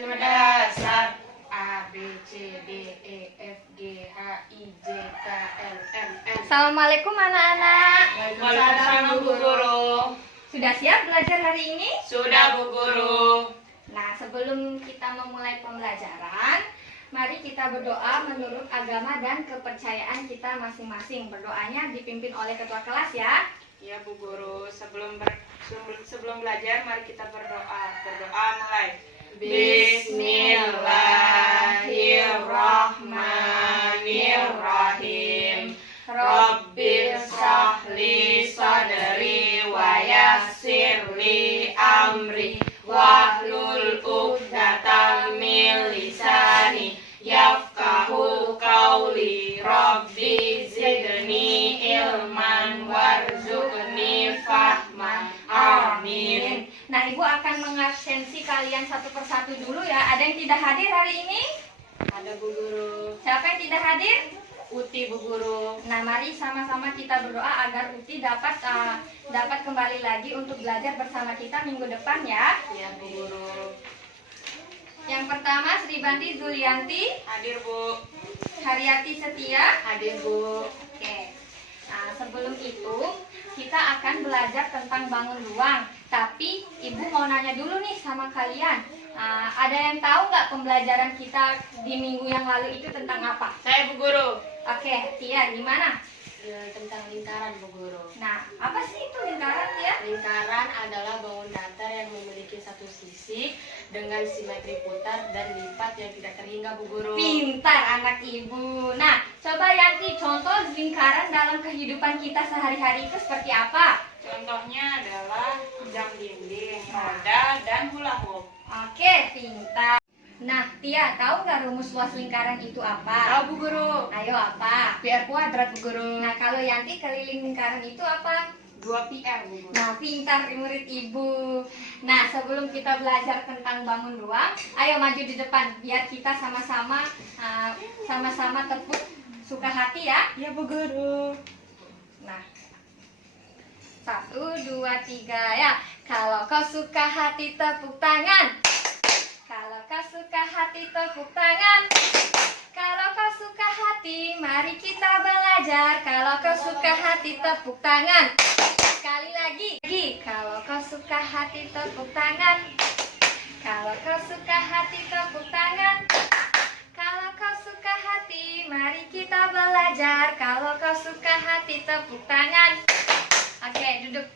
Dasar A B C D E F G H I J K L M N. Assalamualaikum anak-anak. Waalaikumsalam Bu Guru. Sudah siap belajar hari ini? Sudah Bu Guru. Nah, sebelum kita memulai pembelajaran, mari kita berdoa menurut agama dan kepercayaan kita masing-masing. Berdoanya dipimpin oleh ketua kelas ya. Ya Bu Guru, sebelum belajar mari kita berdoa. Berdoa mulai. Bismillahirrahmanirrahim. Rabbil shrahli sadri wa yassirli amri wahlul 'uqdatam min lisani yafqahu qawli. Rabbi zidni ilman warzuqni fahman. Amin. Nah, Ibu akan mengabsensi kalian satu persatu dulu ya. Ada yang tidak hadir hari ini? Ada Bu Guru. Siapa yang tidak hadir? Uti Bu Guru. Nah, mari sama-sama kita berdoa agar Uti dapat kembali lagi untuk belajar bersama kita minggu depan ya. Ya Bu Guru. Yang pertama Sri Banti Zulianti, Hadir Bu. Haryati Setia. Hadir Bu. Oke. Nah, sebelum itu kita akan belajar tentang bangun ruang. Tapi Ibu mau nanya dulu nih sama kalian. Ada yang tahu nggak pembelajaran kita di minggu yang lalu itu tentang apa? Saya Bu Guru. Oke, Tia, gimana? Tentang lingkaran Bu Guru. Nah, apa sih itu lingkaran, Tia? Lingkaran adalah bangun datar yang memiliki satu sisi dengan simetri putar dan lipat yang tidak terhingga Bu Guru. Pintar anak Ibu. Nah, coba Yanti contoh lingkaran dalam kehidupan kita sehari-hari itu seperti apa? Contohnya adalah jam dinding, roda, dan hula hoop. Oke, pintar. Nah, Tia, tahu nggak rumus luas lingkaran itu apa? Tahu Bu Guru. Ayo, apa? PR kuadrat Bu Guru. Nah, kalau Yanti keliling lingkaran itu apa? 2 PR Bu Guru. Nah, pintar murid Ibu. Nah, sebelum kita belajar tentang bangun ruang, ayo maju di depan biar kita sama-sama tepuk suka hati ya. Ya Bu Guru. Nah, 1, 2, 3 ya. Kalau kau suka hati tepuk tangan. Kalau kau suka hati tepuk tangan. Kalau kau suka hati, mari kita belajar. Kalau kau suka hati tepuk tangan. Sekali lagi. Kalau kau suka hati tepuk tangan. Kalau kau suka hati tepuk tangan. Kalau kau suka hati, mari kita belajar. Kalau kau suka hati tepuk tangan. Oke, duduk.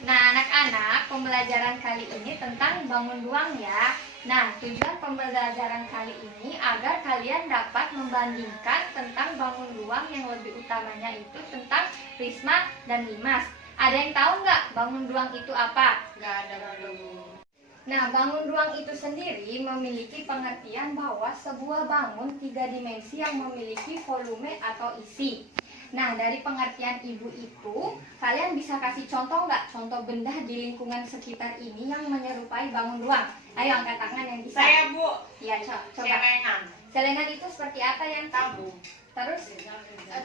Nah, anak-anak, pembelajaran kali ini tentang bangun ruang ya. Nah, tujuan pembelajaran kali ini agar kalian dapat membandingkan tentang bangun ruang yang lebih utamanya itu tentang prisma dan limas. Ada yang tahu nggak bangun ruang itu apa? Nggak ada Bu Guru. Nah, bangun ruang itu sendiri memiliki pengertian bahwa sebuah bangun 3 dimensi yang memiliki volume atau isi. Nah, dari pengertian Ibu itu, kalian bisa kasih contoh nggak? Contoh benda di lingkungan sekitar ini yang menyerupai bangun ruang. Ayo angkat tangan yang bisa. Saya Bu. Iya, coba. Celengan. Celengan itu seperti apa yang Tabung. Terus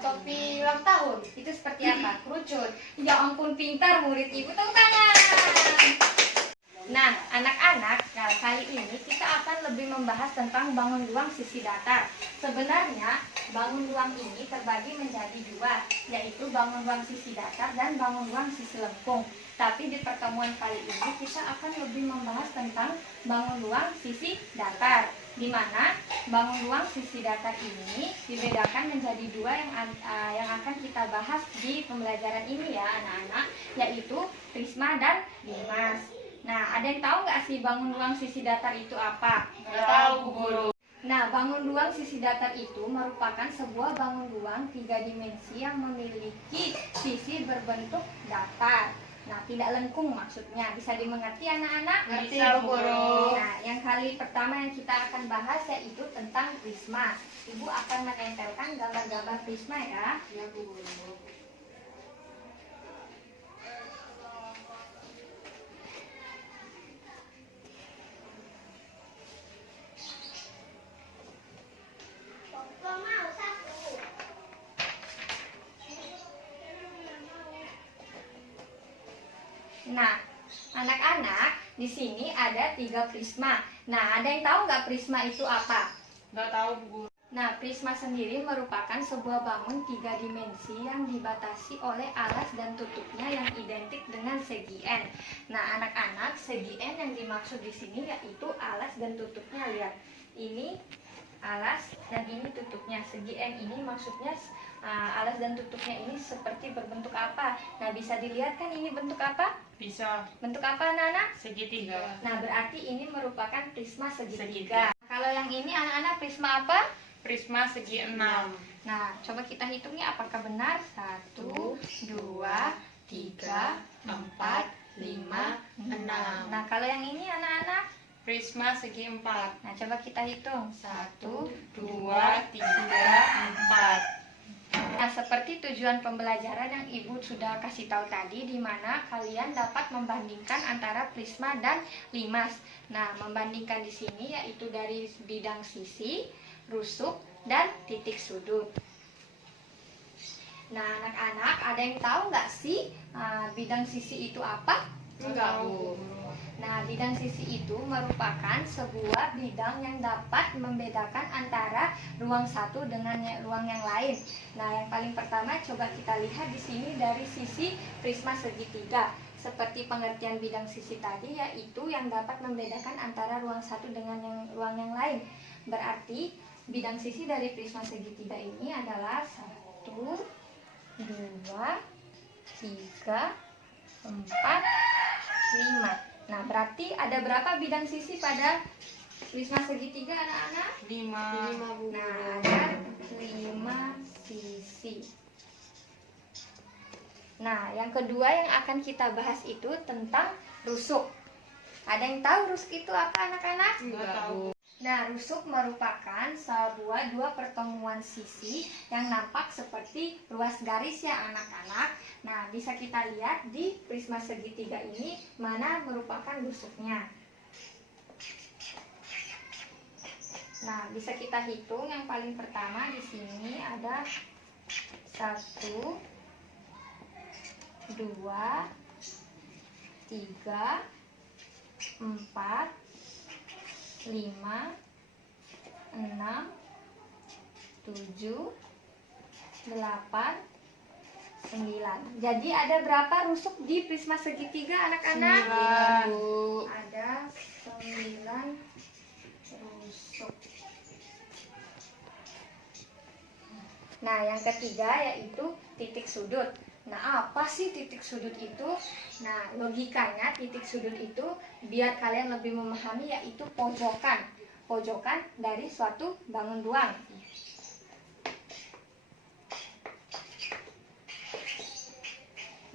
Topi ulang tahun. itu seperti apa? Kerucut. Ya ampun, pintar murid Ibu, tepuk tangan. Nah, anak-anak, kali ini kita akan lebih membahas tentang bangun ruang sisi datar. Sebenarnya, bangun ruang ini terbagi menjadi 2, yaitu bangun ruang sisi datar dan bangun ruang sisi lengkung. Tapi di pertemuan kali ini kita akan lebih membahas tentang bangun ruang sisi datar, di mana bangun ruang sisi datar ini dibedakan menjadi 2 yang akan kita bahas di pembelajaran ini ya, anak-anak, yaitu prisma dan limas. Nah, ada yang tahu nggak sih bangun ruang sisi datar itu apa? Nggak tahu Bu Guru. Nah, bangun ruang sisi datar itu merupakan sebuah bangun ruang 3 dimensi yang memiliki sisi berbentuk datar. Nah, tidak lengkung maksudnya. Bisa dimengerti anak-anak? Ngerti Bu Guru. Nah, yang kali pertama yang kita akan bahas yaitu tentang prisma. Ibu akan menempelkan gambar-gambar prisma ya. Ya Bu Guru. Nah, Anak-anak, di sini ada 3 prisma. Nah, ada yang tahu nggak prisma itu apa? Nggak tahu Bu Guru. Nah, prisma sendiri merupakan sebuah bangun 3 dimensi yang dibatasi oleh alas dan tutupnya yang identik dengan segi N. Nah, anak-anak, segi N yang dimaksud di sini yaitu alas dan tutupnya. Lihat, ini alas dan ini tutupnya. Segi N ini maksudnya alas dan tutupnya ini seperti berbentuk apa? Nah, bisa dilihat kan ini bentuk apa? Bisa. Bentuk apa, anak-anak? Segitiga. Nah, berarti ini merupakan prisma segitiga. Kalau yang ini anak-anak prisma apa? Prisma segi 6. Nah, coba kita hitungnya apakah benar? 1, 2, 3, 4, 5, 6. Nah, kalau yang ini anak-anak? Prisma segi 4. Nah, coba kita hitung. 1, 2, 3, 4. Nah, seperti tujuan pembelajaran yang Ibu sudah kasih tahu tadi, di mana kalian dapat membandingkan antara prisma dan limas. Nah, membandingkan di sini yaitu dari bidang sisi, rusuk, dan titik sudut. Nah, anak-anak, ada yang tahu nggak sih bidang sisi itu apa? Enggak, Bu. Nah, bidang sisi itu merupakan sebuah bidang yang dapat membedakan antara ruang satu dengan ruang yang lain. Nah, yang paling pertama coba kita lihat di sini dari sisi prisma segitiga. Seperti pengertian bidang sisi tadi, yaitu yang dapat membedakan antara ruang satu dengan ruang yang lain. Berarti bidang sisi dari prisma segitiga ini adalah 1, 2, 3, 4, 5. Nah, berarti ada berapa bidang sisi pada prisma segitiga, anak-anak? 5. Nah, ada 5 sisi. Nah, yang kedua yang akan kita bahas itu tentang rusuk. Ada yang tahu rusuk itu apa, anak-anak? Enggak tahu. Nah, rusuk merupakan dua pertemuan sisi yang nampak seperti ruas garis ya, anak-anak. Nah, bisa kita lihat di prisma segitiga ini mana merupakan rusuknya. Nah, bisa kita hitung yang paling pertama di sini ada 1, 2, 3, 4, 5, 6, 7, 8, 9. Jadi ada berapa rusuk di prisma segitiga, anak-anak? 9. Ada 9 rusuk. Nah, yang ketiga yaitu titik sudut. Nah, apa sih titik sudut itu? Nah, logikanya titik sudut itu biar kalian lebih memahami yaitu pojokan. Pojokan dari suatu bangun ruang.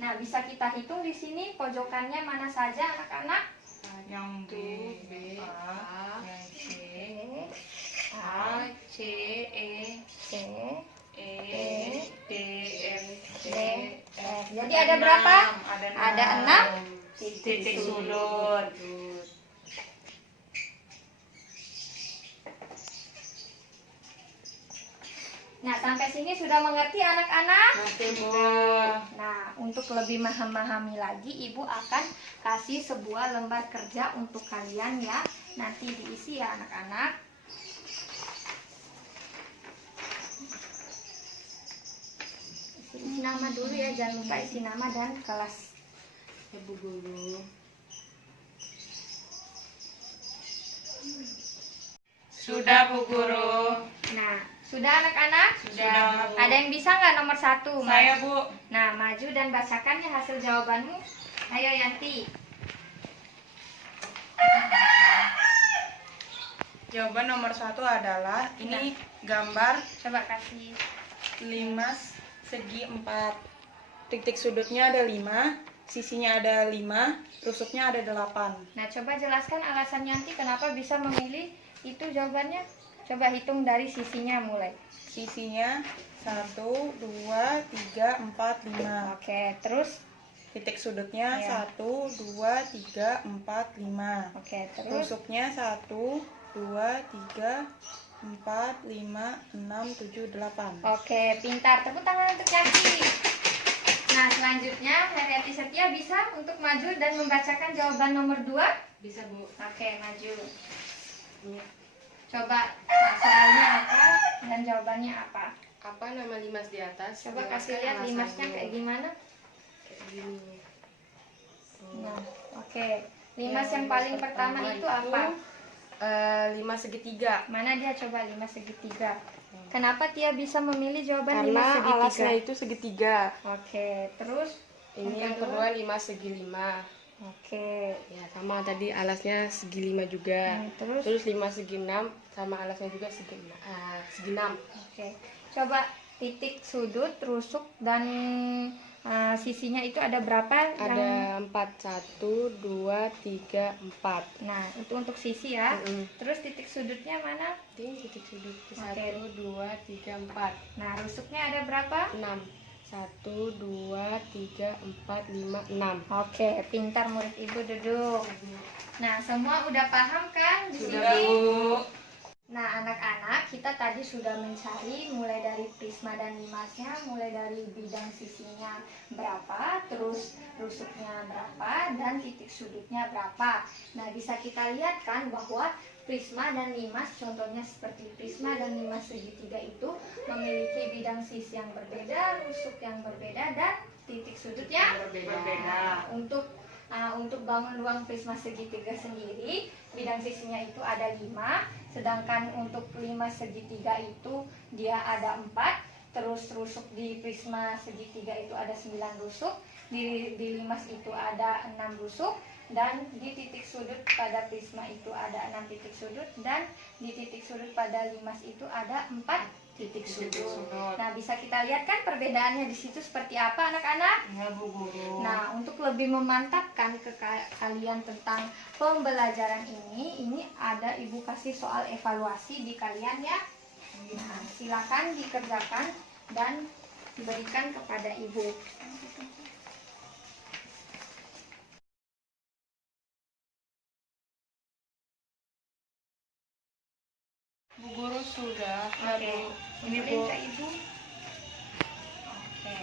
Nah, bisa kita hitung di sini pojokannya mana saja, anak-anak? Yang B, A, yang C, A, A, C, E, C, D, F, G, D, F. F. Jadi ada berapa? Ada 6 titik sudut. Nah, sampai sini sudah mengerti anak-anak? Sudah. Nah, untuk lebih memahami lagi, Ibu akan kasih sebuah lembar kerja untuk kalian ya. Nanti diisi ya anak-anak. Isi nama dulu ya, jangan lupa isi nama dan kelas. Ya, Bu Guru. Sudah, Bu Guru. Nah, sudah anak-anak? Sudah. Ada yang bisa nggak nomor 1? Saya, Bu. Nah, maju dan bacakan ya hasil jawabanmu. Ayo Yanti. Jawaban nomor 1 adalah ini gambar Coba kasih. limas segi 4. Titik sudutnya ada 5, sisinya ada 5, rusuknya ada 8. Nah, coba jelaskan alasan Yanti kenapa bisa memilih itu jawabannya. Coba hitung dari sisinya mulai. Sisinya 1, 2, 3, 4, 5. Oke, terus? Titik sudutnya Iya. 1, 2, 3, 4, 5. Oke, terus? Rusuknya 1, 2, 3, 4, 5, 6, 7, 8. Oke, pintar. Tepuk tangan untuk Yanti. Nah, Nah, selanjutnya Heriati Setia bisa untuk maju dan membacakan jawaban nomor 2. Bisa, Bu. Oke, maju. Coba soalnya apa dan jawabannya apa? Apa nama limas di atas? Coba Jelaskan kasih lihat limasnya alasannya. kayak gimana. Kayak gini. Nah, oke. Limas yang paling pertama itu apa? Limas segitiga. Mana dia, coba limas segitiga. Kenapa Tia bisa memilih jawaban limas Karena segitiga? alasnya itu segitiga. Oke, terus Ini yang kedua limas segi 5. Oke. Ya, sama tadi alasnya segi 5 juga. Terus Terus limas segi 6 sama alasnya juga segi 6. oke. Coba titik sudut, rusuk dan sisinya itu ada berapa? Ada 4, 1, 2, 3, 4. Nah, itu untuk sisi ya. Mm-mm. Terus titik sudutnya mana? Ini titik sudut. Oke. 1, 2, 3, 4. Nah, rusuknya ada berapa? 6. 1, 2, 3, 4, 5, 6. Oke, pintar murid ibu, duduk. Nah, semua udah paham kan di Sudah, sini? Bu. Nah, anak-anak, kita tadi sudah mencari mulai dari prisma dan limasnya, mulai dari bidang sisinya berapa, terus rusuknya berapa, dan titik sudutnya berapa. Nah, bisa kita lihat kan bahwa prisma dan limas, contohnya seperti prisma dan limas segitiga itu memiliki bidang sisi yang berbeda, rusuk yang berbeda, dan titik sudut yang berbeda. Untuk bangun ruang prisma segitiga sendiri, bidang sisinya itu ada 5, sedangkan untuk limas segitiga itu dia ada 4, terus rusuk di prisma segitiga itu ada 9 rusuk, di limas itu ada 6 rusuk, dan di titik sudut pada prisma itu ada 6 titik sudut, dan di titik sudut pada limas itu ada 4 titik sudut. Nah, bisa kita lihat kan perbedaannya di situ seperti apa, anak-anak? Ya, Bu Guru. Nah, untuk lebih memantapkan ke kalian tentang pembelajaran ini ada Ibu kasih soal evaluasi di kalian ya. Nah, silakan dikerjakan dan diberikan kepada Ibu. Bu Guru sudah. Oke, Ini, beri Bu. ke Ibu. Oke.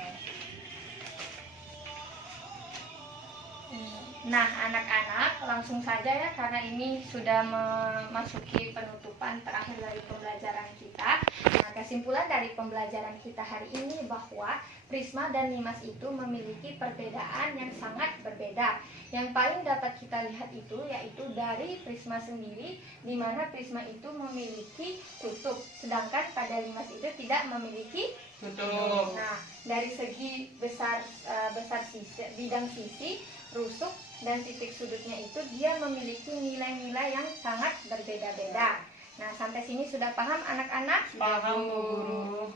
Nah, anak-anak, langsung saja ya, karena ini sudah memasuki penutupan terakhir dari pembelajaran kita. Nah, kesimpulan dari pembelajaran kita hari ini bahwa prisma dan limas itu memiliki perbedaan yang sangat berbeda. Yang paling dapat kita lihat itu yaitu dari prisma sendiri, di mana prisma itu memiliki tutup, sedangkan pada limas itu tidak memiliki Tutup. Nah, dari segi besar sisi, bidang sisi, rusuk dan titik sudutnya itu dia memiliki nilai-nilai yang sangat berbeda-beda. Nah, sampai sini sudah paham anak-anak? Paham, Bu Guru.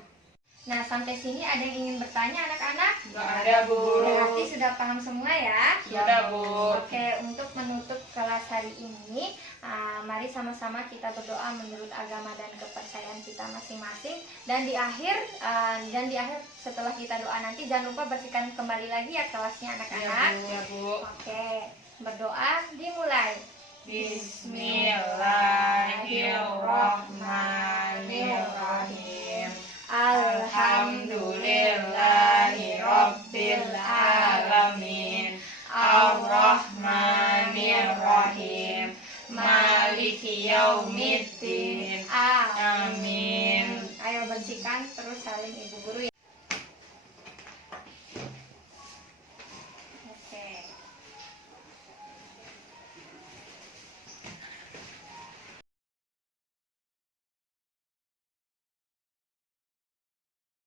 Nah, sampai sini ada yang ingin bertanya anak-anak? Nggak ada, Bu Guru. Berarti sudah paham semua ya? Sudah, Bu. Oke, untuk menutup kelas hari ini, mari sama-sama kita berdoa menurut agama dan kepercayaan kita masing-masing. Dan di akhir setelah kita doa nanti jangan lupa bersihkan kembali lagi ya kelasnya anak-anak. Ya, Bu. Oke, berdoa dimulai. Bismillahirrahmanirrahim. Alhamdulillahirabbil alamin. Ar-Rahmanir Rahim. Maliki yaumiddin.